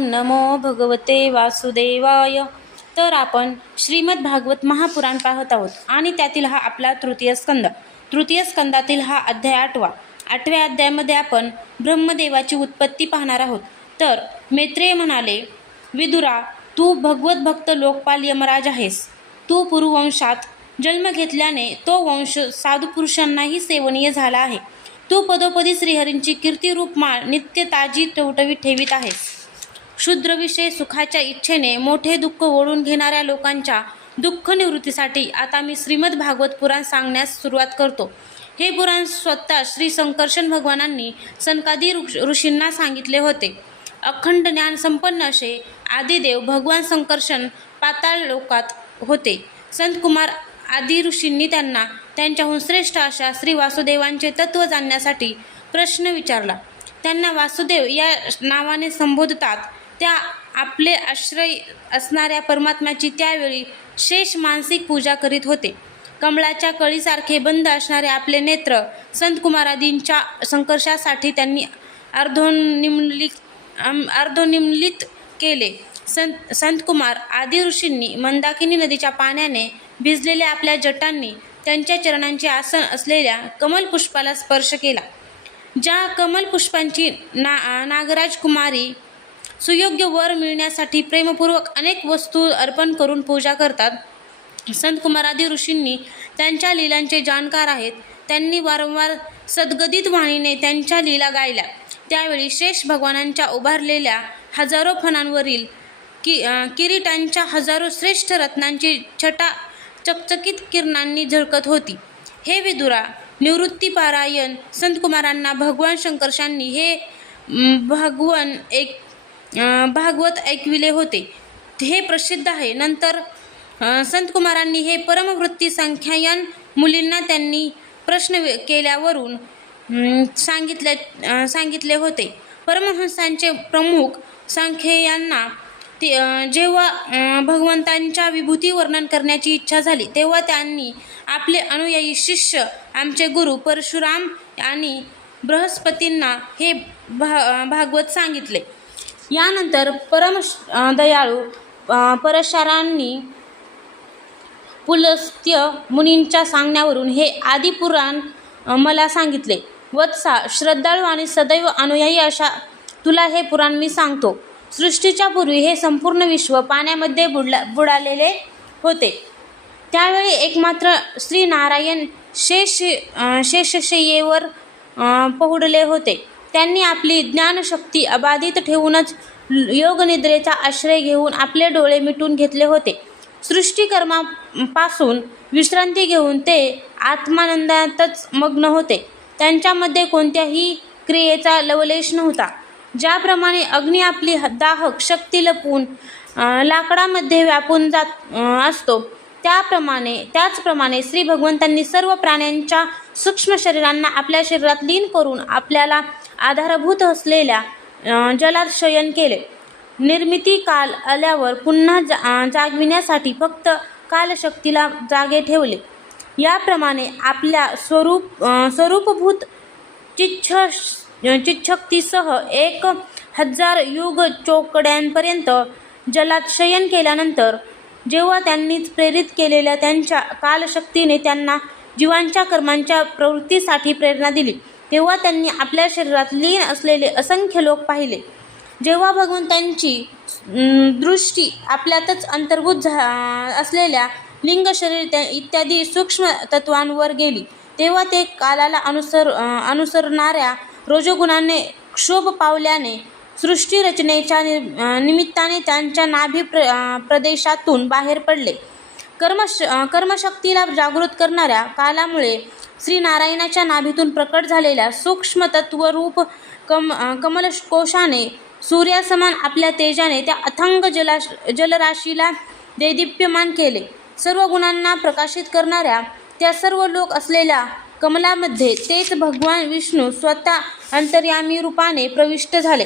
ओम नमो भगवते वासुदेवाय. तर आपण श्रीमद भागवत महापुराण पाहत आहोत. आणि त्यातील हा आपला तृतीय स्कंद. तृतीय स्कंदातील हा अध्याय आठवा. आठव्या अध्यायामध्ये आपण ब्रह्मदेवाची उत्पत्ती पाहणार आहोत. तर मैत्रेय म्हणाले विदुरा तू भगवत भक्त लोकपाल यमराज आहेस. तू पुरुवंशात जन्म घेतल्याने तो वंश साधुपुरुषांनाही सेवनीय झाला आहे. तू पदोपदी श्रीहरींची कीर्तिरूप माळ नित्य ताजी टवटवीत ठेवीत आहेस. क्षुद्रविषयी सुखाच्या इच्छेने मोठे दुःख ओढून घेणाऱ्या लोकांच्या दुःख निवृत्तीसाठी आता मी श्रीमद भागवत पुराण सांगण्यास सुरुवात करतो. हे पुराण स्वतः श्री संकर्षण भगवानांनी सनकादी ऋष- ऋषींना सांगितले होते. अखंड ज्ञान संपन्न असे आदिदेव भगवान संकर्षण पाताळ लोकात होते. संतकुमार आदी ऋषींनी त्यांना त्यांच्याहून श्रेष्ठ अशा श्री वासुदेवांचे तत्त्व जाणण्यासाठी प्रश्न विचारला. त्यांना वासुदेव या नावाने संबोधतात. त्या आपले आश्रय असणाऱ्या परमात्म्याची त्यावेळी शेष मानसिक पूजा करीत होते. कमळाच्या कळीसारखे बंद असणारे आपले नेत्र संतकुमारादींच्या संकर्षासाठी त्यांनी अर्धोनिमलित अर्धोनिमलित केले. संत संतकुमार आदी ऋषींनी मंदाकिनी नदीच्या पाण्याने भिजलेल्या आपल्या जटांनी त्यांच्या चरणांचे आसन असलेल्या कमलपुष्पाला स्पर्श केला. ज्या कमलपुष्पांची ना नागराज कुमारी सुयोग्य वर मिळण्यासाठी प्रेमपूर्वक अनेक वस्तू अर्पण करून पूजा करतात. संतकुमारादी ऋषींनी त्यांच्या लीलांचे जाणकार आहेत. त्यांनी वारंवार सद्गदित वाणीने त्यांच्या लीला गायल्या. त्यावेळी शेष भगवानांच्या उभारलेल्या हजारो फणांवरील कि किरीटांच्या हजारो श्रेष्ठ रत्नांची छटा चकचकीत किरणांनी झळकत होती. हे विदुरा निवृत्तीपारायण संतकुमारांना भगवान शंकर्षांनी हे भगवन एक भागवत ऐकविले होते. हे प्रसिद्ध आहे. नंतर संतकुमारांनी हे परमवृत्ती संख्यायन मुलींना त्यांनी प्रश्न केल्यावरून सांगितले सांगितले होते. परमहंसांचे प्रमुख सांख्ययांना ते जेव्हा भगवंतांच्या विभूती वर्णन करण्याची इच्छा झाली तेव्हा त्यांनी आपले अनुयायी शिष्य आमचे गुरु परशुराम आणि बृहस्पतींना हे भा भागवत सांगितले. यानंतर परम दयाळू परशरांनी पुलस्त्य मुनींच्या सांगण्यावरून हे आदिपुराण मला सांगितले. वत्सा श्रद्धाळू आणि सदैव अनुयायी अशा तुला हे पुराण मी सांगतो. सृष्टीच्या पूर्वी हे संपूर्ण विश्व पाण्यामध्ये बुडला बुडालेले होते. त्यावेळी एकमात्र श्री नारायण शेष शेषशय्येवर पहुडले होते. त्यांनी आपली ज्ञानशक्ती अबाधित ठेवूनच योगनिद्रेचा आश्रय घेऊन आपले डोळे मिटून घेतले होते. सृष्टिकर्मापासून विश्रांती घेऊन ते आत्मानंदातच मग्न होते. त्यांच्यामध्ये कोणत्याही क्रियेचा लवलेश नव्हता. ज्याप्रमाणे अग्नी आपली दाहक शक्ती लपून लाकडामध्ये व्यापून जात असतो त्याप्रमाणे त्याचप्रमाणे श्री भगवंतांनी सर्व प्राण्यांच्या सूक्ष्म शरीरांना आपल्या शरीरात लीन करून आपल्याला आधारभूत असलेल्या जलाशयन केले. निर्मिती काल आल्यावर पुन्हा जा जागविण्यासाठी फक्त कालशक्तीला जागे ठेवले. याप्रमाणे आपल्या स्वरूप स्वरूपभूत चिच्छ चिच्छक्तीसह एक हजार युग चोकड्यांपर्यंत जलात शयन केल्यानंतर जेव्हा त्यांनीच प्रेरित केलेल्या त्यांच्या कालशक्तीने त्यांना जीवांच्या कर्मांच्या प्रवृत्तीसाठी प्रेरणा दिली. तेव्हा त्यांनी आपल्या शरीरात लीन असलेले असंख्य लोक पाहिले. जेव्हा भगवंतांची त्यांची दृष्टी आपल्यातच अंतर्भूत झा असलेल्या लिंग शरीर त्या इत्यादी सूक्ष्म तत्वांवर गेली. तेव्हा ते कालाला अनुसर अनुसरणाऱ्या रोजगुणाने क्षोभ पावल्याने सृष्टीरचनेच्या नि निमित्ताने त्यांच्या नाभी प्र प्रदेशातून बाहेर पडले. कर्मश कर्मशक्तीला जागृत करणाऱ्या कालामुळे श्री नारायणाच्या नाभीतून प्रकट झालेल्या सूक्ष्म तत्वरूप कम कमलकोशाने सूर्यासमान आपल्या तेजाने त्या अथंग जला जलराशीला देदीप्यमान केले. सर्व गुणांना प्रकाशित करणाऱ्या त्या सर्व लोक असलेल्या कमलामध्ये तेच भगवान विष्णू स्वतः अंतर्यामी रूपाने प्रविष्ट झाले.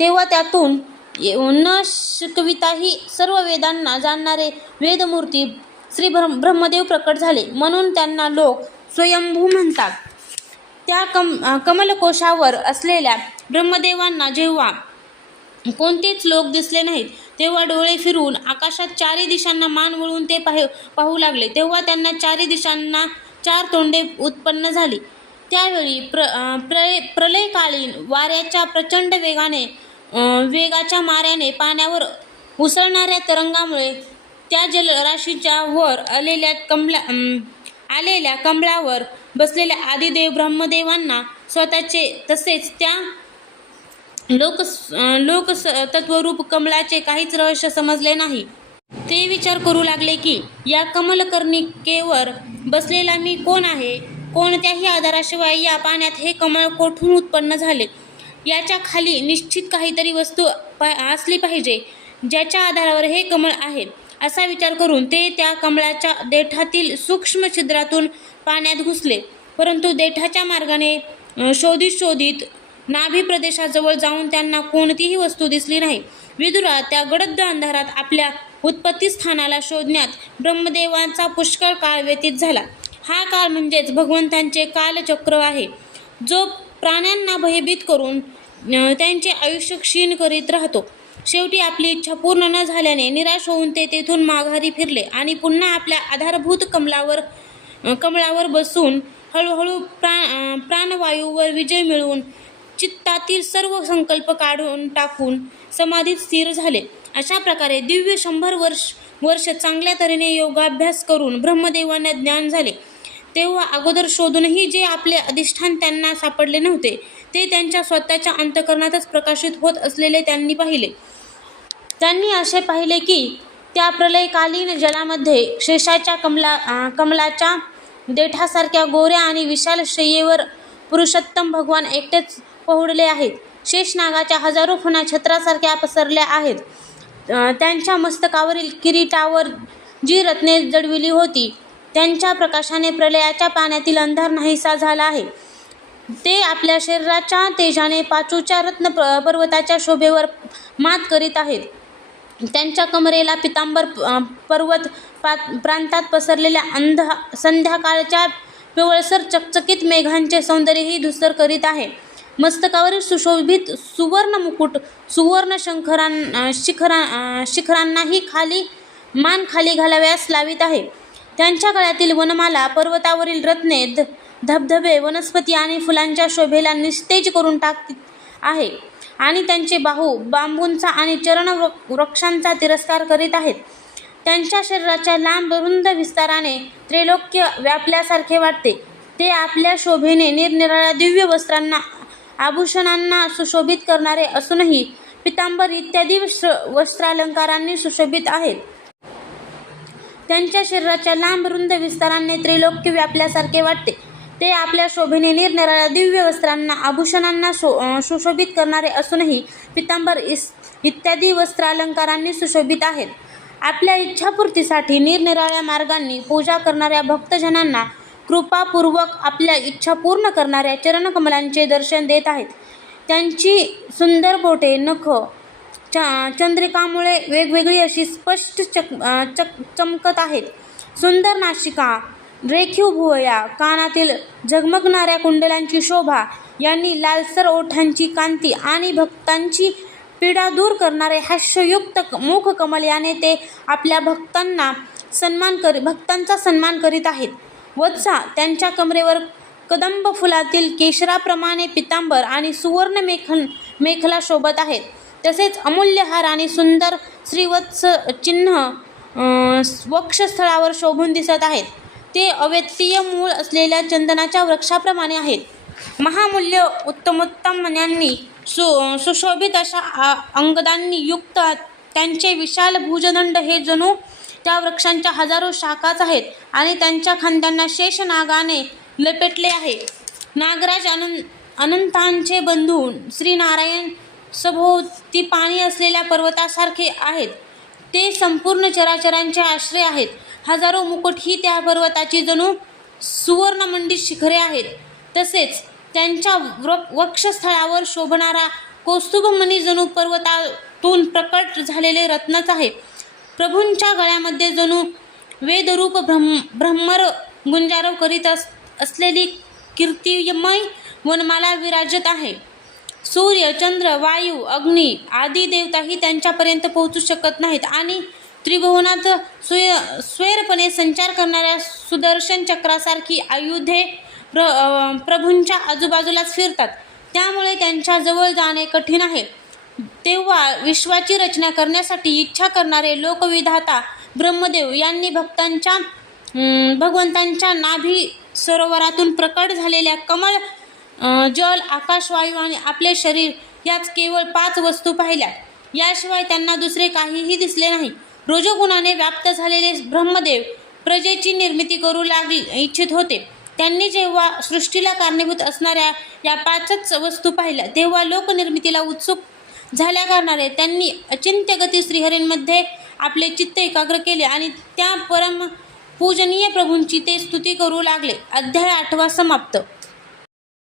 तेव्हा त्यातून ये- न शिकविताही सर्व वेदांना जाणणारे वेदमूर्ती श्री ब्रह्म ब्रह्मदेव प्रकट झाले. म्हणून त्यांना लोक स्वयंभू म्हणतात. त्या कम कमलकोशावर असलेल्या ब्रह्मदेवांना जेव्हा कोणतेच लोक दिसले नाहीत तेव्हा डोळे फिरून आकाशात चारी दिशांना मान वळून ते पाह पाहू लागले. तेव्हा त्यांना चारी दिशांना चार तोंडे उत्पन्न झाली. त्यावेळी प्र प्रय प्रलय प्रलयकालीन वाऱ्याच्या प्रचंड वेगाने वेगाच्या माऱ्याने पाण्यावर उसळणाऱ्या तरंगामुळे त्या जलराशीच्या वर आलेल्या कमला आलेल्या कमळावर बसलेल्या आदिदेव ब्रह्मदेवांना स्वतःचे तसेच त्या लोक लोक तत्वरूप कमलाचे काहीच रहस्य समजले नाही. ते विचार करू लागले की या कमलकर्णिकेवर बसलेला मी कोण आहे? कोणत्याही आधाराशिवाय या पाण्यात हे कमळ कोठून उत्पन्न झाले? याच्या खाली निश्चित काहीतरी वस्तू पा असली पाहिजे ज्याच्या आधारावर हे कमळ आहे. असा विचार करून ते त्या कमळाच्या देठातील सूक्ष्म छिद्रातून पाण्यात घुसले. परंतु देठाच्या मार्गाने शोधित शोधित नाभी प्रदेशाजवळ जाऊन त्यांना कोणतीही वस्तू दिसली नाही. विदुरा त्या गडद अंधारात आपल्या उत्पत्ती स्थानाला शोधण्यात ब्रह्मदेवांचा पुष्कळ काळ व्यतीत झाला. हा काळ म्हणजेच भगवंतांचे कालचक्र आहे. जो प्राण्यांना भयभीत करून त्यांचे आयुष्य क्षीण करीत राहतो. शेवटी आपली इच्छा पूर्ण न झाल्याने निराश होऊन ते तेथून माघारी फिरले आणि पुन्हा आपल्या आधारभूत कमलावर कमळावर बसून हळूहळू प्रा प्राणवायूवर विजय मिळवून चित्तातील सर्व संकल्प काढून टाकून समाधीत स्थिर झाले. अशा प्रकारे दिव्य शंभर वर्ष वर्ष चांगल्या तऱ्हेने योगाभ्यास करून ब्रह्मदेवांना ज्ञान झाले. तेव्हा अगोदर शोधूनही जे आपले अधिष्ठान त्यांना सापडले नव्हते ते त्यांच्या स्वतःच्या अंतकरणातच प्रकाशित होत असलेले त्यांनी पाहिले. त्यांनी असे पाहिले की त्या प्रलयकालीन जलामध्ये शेषाच्या कमला कमलाच्या देठासारख्या गोऱ्या आणि विशाल शय्येवर पुरुषोत्तम भगवान एकटेच पोहडले आहेत. शेषनागाच्या हजारो फुना छत्रासारख्या पसरल्या आहेत. त्यांच्या मस्तकावरील किरीटावर जी रत्ने जडविली होती त्यांच्या प्रकाशाने प्रलयाच्या पाण्यातील अंधार नाहीसा झाला आहे. ते आपल्या शरीराच्या तेजाने पाचूच्या रत्न प- पर्वताच्या शोभेवर मात करीत आहेत. त्यांच्या कमरेला पितांबर पर्वत प्रांतात पसरलेल्या अंध संध्याकाळच्या पिवळसर चकचकीत मेघांचे सौंदर्यही धुसर करीत आहे. मस्तकावरील सुशोभित सुवर्ण मुकुट सुवर्ण शंखरां शिखरा शिखरांनाही खाली मान खाली घालाव्यास लावित आहे. त्यांच्या गळ्यातील वनमाला पर्वतावरील रत्ने ध धबधबे वनस्पती आणि फुलांच्या शोभेला निस्तेज करून टाकत आहे. आणि त्यांचे बाहू बांबूंचा आणि चरण वृक्षांचा तिरस्कार करीत आहेत. त्यांच्या शरीराच्या लांब रुंद विस्ताराने त्रैलोक्य व्यापल्यासारखे वाटते. ते आपल्या शोभेने निरनिराळ्या दिव्य वस्त्रांना आभूषणांना सुशोभित करणारे असूनही पितांबर इत्यादी वस्त्रालंकारांनी सुशोभित आहेत. त्यांच्या शरीराच्या लांब रुंद विस्ताराने त्रैलोक्य व्यापल्यासारखे वाटते. ते आपल्या शोभेने निरनिराळ्या दिव्य वस्त्रांना आभूषणांना शो सुशोभित करणारे असूनही पितांबर इस इत्यादी वस्त्रालंकारांनी सुशोभित आहेत. आपल्या इच्छापूर्तीसाठी निरनिराळ्या मार्गांनी पूजा करणाऱ्या भक्तजनांना कृपापूर्वक आपल्या इच्छा पूर्ण करणाऱ्या चरणकमलांचे दर्शन देत आहेत. त्यांची सुंदर बोटे नख च चंद्रिकामुळे वेगवेगळी अशी स्पष्ट चक चक चमकत आहेत. सुंदर नाशिका रेखीव भुवया कानातील झगमगणाऱ्या कुंडलांची शोभा यांनी लालसर ओठांची कांती आणि भक्तांची पीडा दूर करणारे हास्ययुक्त मुख कमल याने ते आपल्या भक्तांना सन्मान करी भक्तांचा सन्मान करीत आहेत. वत्सा त्यांच्या कमरेवर कदंब फुलातील केशराप्रमाणे पितांबर आणि सुवर्ण मेखन मेखला शोभत आहेत. तसेच अमूल्यहार आणि सुंदर श्रीवत्स चिन्ह वक्षस्थळावर शोभून दिसत आहेत. ते अवेत्तीय मूळ असलेल्या चंदनाच्या वृक्षाप्रमाणे आहेत. महामूल्य उत्तमोत्तम यांनी सु सुशोभित अशा अंगदांनी युक्त त्यांचे विशाल भुजदंड हे जणू त्या वृक्षांच्या हजारो शाखाच आहेत आणि त्यांच्या खांद्यांना शेष नागाने लपेटले आहे. नागराज अनंत अनंतांचे बंधू श्रीनारायण सभोवती पाणी असलेल्या पर्वतासारखे आहेत. ते संपूर्ण चराचरांचे आश्रय आहेत. हजारो मुकुट ही त्या पर्वताची जणू सुवर्णमंडित शिखरे आहेत. तसेच त्यांच्या व्र वक्षस्थळावर शोभणारा कौस्तुभमणी जणू पर्वतातून प्रकट झालेले रत्नच आहे. प्रभूंच्या गळ्यामध्ये जणू वेदरूप ब्रह्म ब्रह्मर गुंजारव करीत अस असलेली कीर्तिमय वनमाला विराजत आहे. सूर्य चंद्र वायू अग्नी आदी देवताही त्यांच्यापर्यंत पोहोचू शकत नाहीत आणि त्रिभुवनात स्वय स्वैरपणे संचार करणाऱ्या सुदर्शन चक्रासारखी आयुधे प्र प्रभूंच्या आजूबाजूलाच फिरतात. त्यामुळे त्यांच्या जवळ जाणे कठीण आहे. तेव्हा विश्वाची रचना करण्यासाठी इच्छा करणारे लोकविधाता ब्रह्मदेव यांनी भक्तांच्या भगवंतांच्या नाभी सरोवरातून प्रकट झालेल्या कमळ जल आकाश वायू आणि आपले शरीर याच केवळ पाच वस्तू पाहिल्या. याशिवाय त्यांना दुसरे काहीही दिसले नाही. रजोगुणाने व्याप्त झालेले ब्रह्मदेव प्रजेची निर्मिती करू लागली इच्छित होते. त्यांनी जेव्हा सृष्टीला कारणीभूत असणाऱ्या या पाचच वस्तू पाहिल्या तेव्हा लोकनिर्मितीला उत्सुक झाल्या कारणाने त्यांनी अचिंत्य गती श्रीहरींमध्ये आपले चित्त एकाग्र केले आणि त्या परम पूजनीय प्रभूंची ते स्तुती करू लागले. अध्याय आठवा समाप्त.